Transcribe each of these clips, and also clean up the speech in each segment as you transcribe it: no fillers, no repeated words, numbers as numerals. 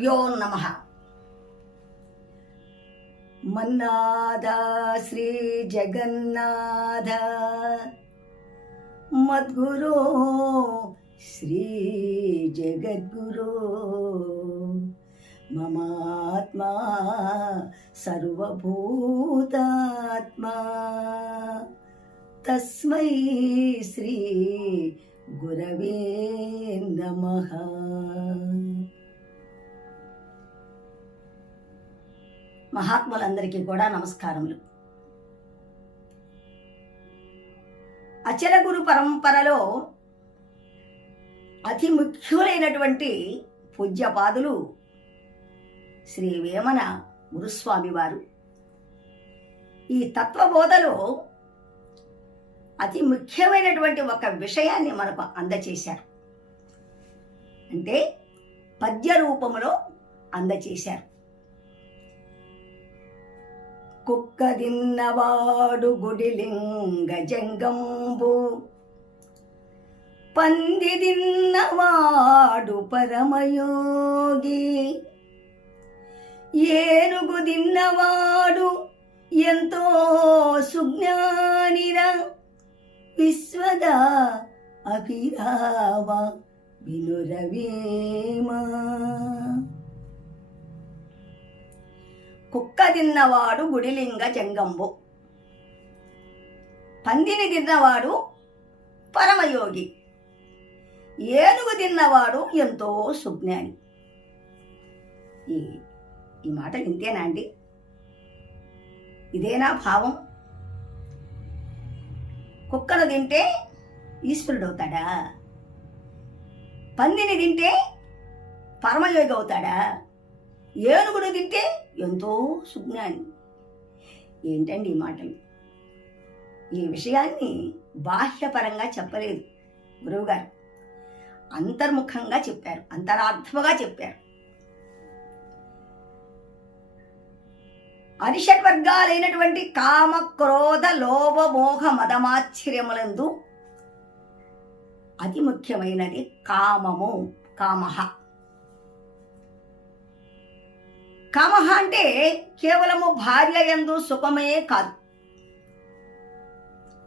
గురుభ్యో నమః. మన్నాద శ్రీ జగన్నాథ మద్గురు శ్రీ జగద్గురు మమాత్మా సర్వభూతాత్మా తస్మై శ్రీ గురవే నమః. మహాత్ములందరికీ కూడా నమస్కారములు. అచల గురు పరంపరలో అతి ముఖ్యులైనటువంటి పూజ్యపాదులు శ్రీ వేమన గురుస్వామి వారు ఈ తత్వబోధలో అతి ముఖ్యమైనటువంటి ఒక విషయాన్ని మనకు అందచేశారు. అంటే పద్య రూపములో అందచేశారు. కుక్క దిన్నవాడు గుడిలింగ జంగంబు, పంది దిన్నవాడు పరమయోగి, ఏనుగు దిన్నవాడు ఎంతో సుజ్ఞానిరా, విశ్వద అభిరామ వినురవేమా. కుక్క తిన్నవాడు గుడిలింగ జంగంబు, పందిని తిన్నవాడు పరమయోగి, ఏనుగు తిన్నవాడు ఎంతో సుజ్ఞాని. ఈ మాట ఇంతేనా అండి? ఇదేనా భావం? కుక్కను తింటే ఈశ్వరుడు అవుతాడా? పందిని తింటే పరమయోగి అవుతాడా? ఏనుగును తింటే ఎంతో సుజ్ఞాని. ఏంటండి ఈ మాటలు? ఈ విషయాన్ని బాహ్యపరంగా చెప్పలేదు గురువుగారు, అంతర్ముఖంగా చెప్పారు, అంతరార్థముగా చెప్పారు. అరిషడ్వర్గాలైనటువంటి కామ క్రోధ లోభ మోహ మదమాశ్చర్యములందు అతి ముఖ్యమైనది కామము. కామః కామః అంటే కేవలము భార్య యందు సుఖమే కాదు,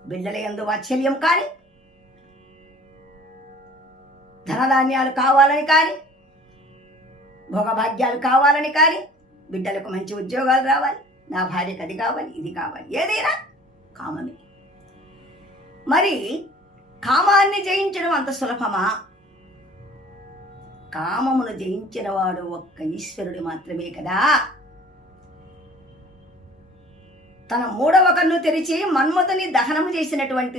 బిడ్డల యందు వాత్సల్యం కానీ, ధనధాన్యాలు కావాలని కానీ, భోగభాగ్యాలు కావాలని కానీ, బిడ్డలకు మంచి ఉద్యోగాలు రావాలి, నా భార్యకు అది కావాలి, ఇది కావాలి, ఏదైనా కామమే. మరి కామాన్ని జయించడం అంత సులభమా? కామమును జయించిన వాడు ఒక్క ఈశ్వరుడు మాత్రమే కదా. తన మూడవ కన్ను తెరిచి మన్మథుని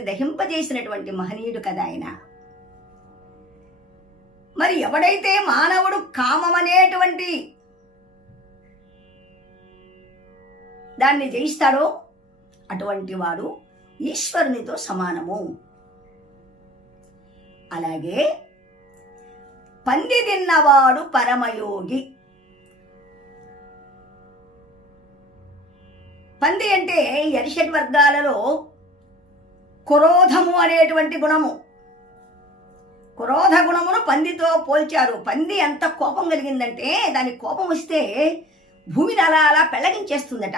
దహింపజేసినటువంటి మహనీయుడు కదా ఆయన. మరి ఎవడైతే మానవుడు కామమనేటువంటి దాన్ని జయిస్తాడో అటువంటి వాడు ఈశ్వరునితో సమానము. అలాగే పంది తిన్నవాడు పరమయోగి. పంది అంటే అరిషడ్ వర్గాలలో క్రోధము అనేటువంటి గుణము, క్రోధ గుణమును పందితో పోల్చారు. పంది ఎంత కోపం కలిగిందంటే దాని కోపం వస్తే భూమిని అలా అలా పెళ్లగించేస్తుందట.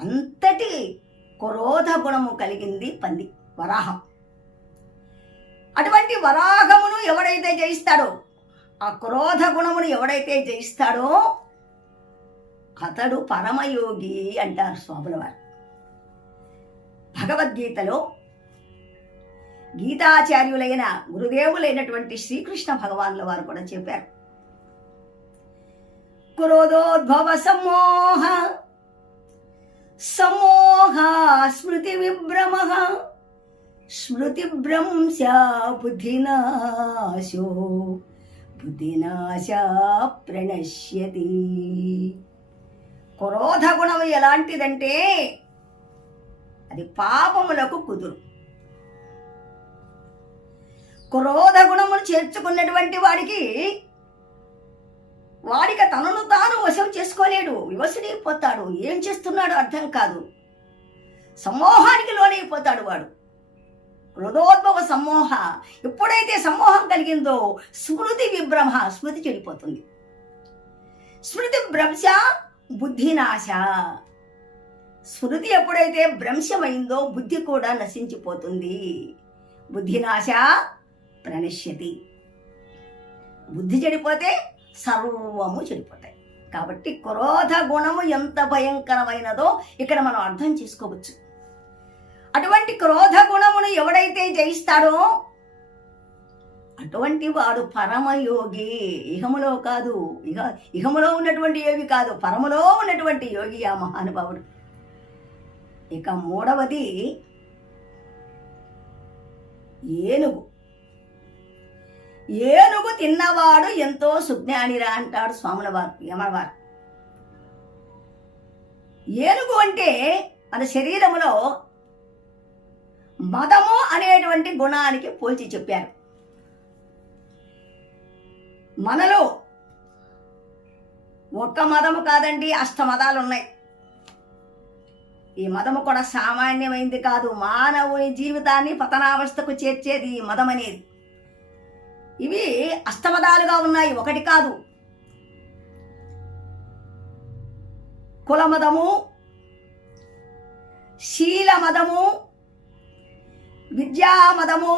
అంతటి క్రోధ గుణము కలిగింది పంది, వరాహం. అటువంటి వరాహమును ఎవడైతే జయిస్తాడో, ఆ క్రోధ గుణమును ఎవడైతే జయిస్తాడో అతడు పరమయోగి అంటారు స్వాముల వారు. భగవద్గీతలో గీతాచార్యులైన గురుదేవులైనటువంటి శ్రీకృష్ణ భగవానుల వారు కూడా చెప్పారు, క్రోధోద్భవ సమ్మోహ సమ్మోహ స్మృతి విభ్రమః స్మృతిభ్రంశ బుద్ధినాశో బుద్ధినాశ ప్రణశ్యతి. క్రోధ గుణం ఎలాంటిదంటే అది పాపములకు కుదురు. క్రోధ గుణమును చేర్చుకున్నటువంటి వాడికి తనను తాను వశం చేసుకోలేడు, వివసుడైపోతాడు. ఏం చేస్తున్నాడో అర్థం కాదు, సమ్మోహానికి లోనైపోతాడు వాడు. హృదోద్భవ సమ్మోహ, ఎప్పుడైతే సమ్మోహం కలిగిందో స్మృతి విభ్రమ, స్మృతి చెడిపోతుంది. స్మృతి భ్రంశ బుద్ధినాశ. స్మృతి ఎప్పుడైతే భ్రంశమైందో బుద్ధి కూడా నశించిపోతుంది. బుద్ధినాశ ప్రణశ్యతి. బుద్ధి చెడిపోతే సర్వము చెడిపోతాయి. కాబట్టి క్రోధ గుణము ఎంత భయంకరమైనదో ఇక్కడ మనం అర్థం చేసుకోవచ్చు. అటువంటి క్రోధ గుణమును ఎవడైతే జయిస్తాడో అటువంటి వాడు పరమయోగి. ఇహములో కాదు, ఇహములో ఉన్నటువంటి యోగి కాదు, పరములో ఉన్నటువంటి యోగి ఆ మహానుభావుడు. ఇక మూడవది ఏనుగు. ఏనుగు తిన్నవాడు ఎంతో సుజ్ఞానిరా అంటాడు స్వాముల వారు, యమవారు. ఏనుగు అంటే మన శరీరములో మదము అనేటువంటి గుణానికి పోల్చి చెప్పారు. మనలో ఒక్క మదము కాదండి, అష్టమదాలు ఉన్నాయి. ఈ మదము కూడా సామాన్యమైంది కాదు. మానవుని జీవితాన్ని పతనావస్థకు చేర్చేది ఈ మదం అనేది. ఇవి అష్టమదాలుగా ఉన్నాయి, ఒకటి కాదు. కులమదము, శీలమదము, విద్యామదము,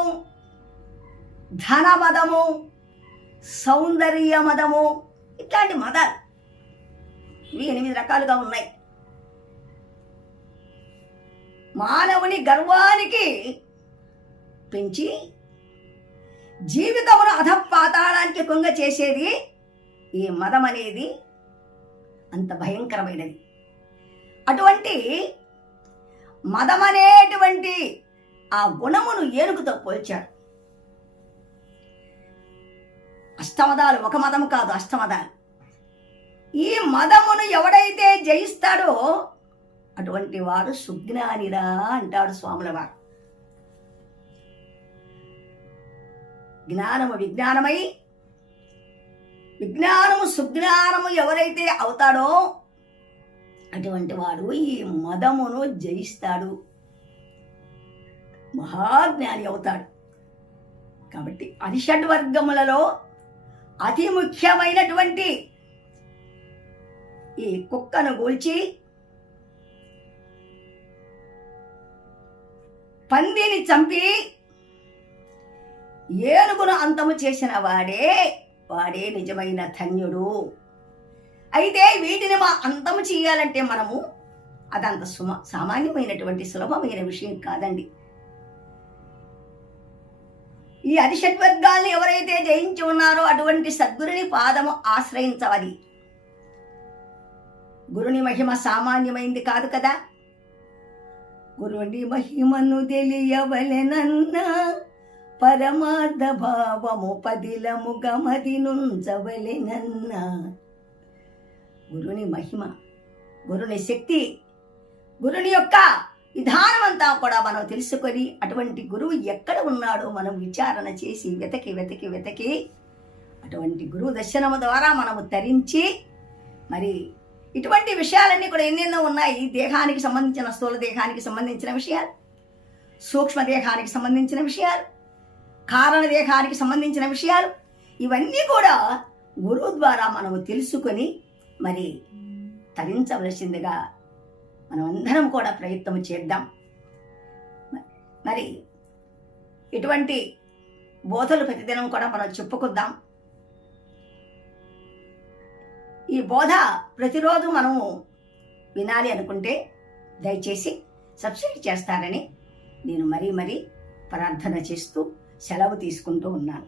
ధనమదము, సౌందర్య మదము, ఇట్లాంటి మదాలు ఇవి 8 రకాలుగా ఉన్నాయి. మానవుని గర్వానికి పెంచి జీవితమును అధపాతాళానికి కుంగ చేసేది ఈ మదం అనేది. అంత భయంకరమైనది. అటువంటి మదం అనేటువంటి ఆ గుణమును ఏనుగుతో పోల్చాడు. అష్టమదాలు, ఒక మదము కాదు, అష్టమదాలు. ఈ మదమును ఎవడైతే జయిస్తాడో అటువంటి వాడు సుజ్ఞానిరా అంటాడు స్వాముల వారు. జ్ఞానము విజ్ఞానమై విజ్ఞానము సుజ్ఞానము ఎవరైతే అవుతాడో అటువంటి వాడు ఈ మదమును జయిస్తాడు, మహాజ్ఞాని అవుతాడు. కాబట్టి అరిషడ్వర్గములలో అతి ముఖ్యమైనటువంటి ఈ కుక్కను గూల్చి పందిని చంపి ఏనుగును అంతము చేసిన వాడే నిజమైన ధన్యుడు. అయితే వీటిని అంతము చేయాలంటే మనము అదంత సామాన్యమైనటువంటి సులభమైన విషయం కాదండి. ఈ అరిషడ్వర్గాల్ని ఎవరైతే జయించి ఉన్నారో అటువంటి సద్గురుని పాదము ఆశ్రయించవాలి. గురుని మహిమ సామాన్యమైంది కాదు కదా. గురుని మహిమను తెలియవలెనన్నా పరమార్థ భావము పదిలము గమది నుంచవలెనన్నా. గురుని మహిమ, గురుని శక్తి, గురుని యొక్క విధానం అంతా కూడా మనం తెలుసుకొని అటువంటి గురువు ఎక్కడ ఉన్నాడో మనం విచారణ చేసి వెతకి అటువంటి గురువు దర్శనము ద్వారా మనము తరించి మరి ఇటువంటి విషయాలన్నీ కూడా ఎన్నెన్నో ఉన్నాయి. దేహానికి సంబంధించిన, స్థూల దేహానికి సంబంధించిన విషయాలు, సూక్ష్మ దేహానికి సంబంధించిన విషయాలు, కారణ దేహానికి సంబంధించిన విషయాలు, ఇవన్నీ కూడా గురువు ద్వారా మనము తెలుసుకొని మరి తరించవలసిందిగా మనం అందరం కూడా ప్రయత్నం చేద్దాం. మరి ఇటువంటి బోధలు ప్రతిదినం కూడా మనం చెప్పుకుందాం. ఈ బోధ ప్రతిరోజు మనము వినాలి అనుకుంటే దయచేసి సబ్స్క్రైబ్ చేస్తారని నేను మరీ ప్రార్థన చేస్తూ సెలవు తీసుకుంటూ ఉన్నాను.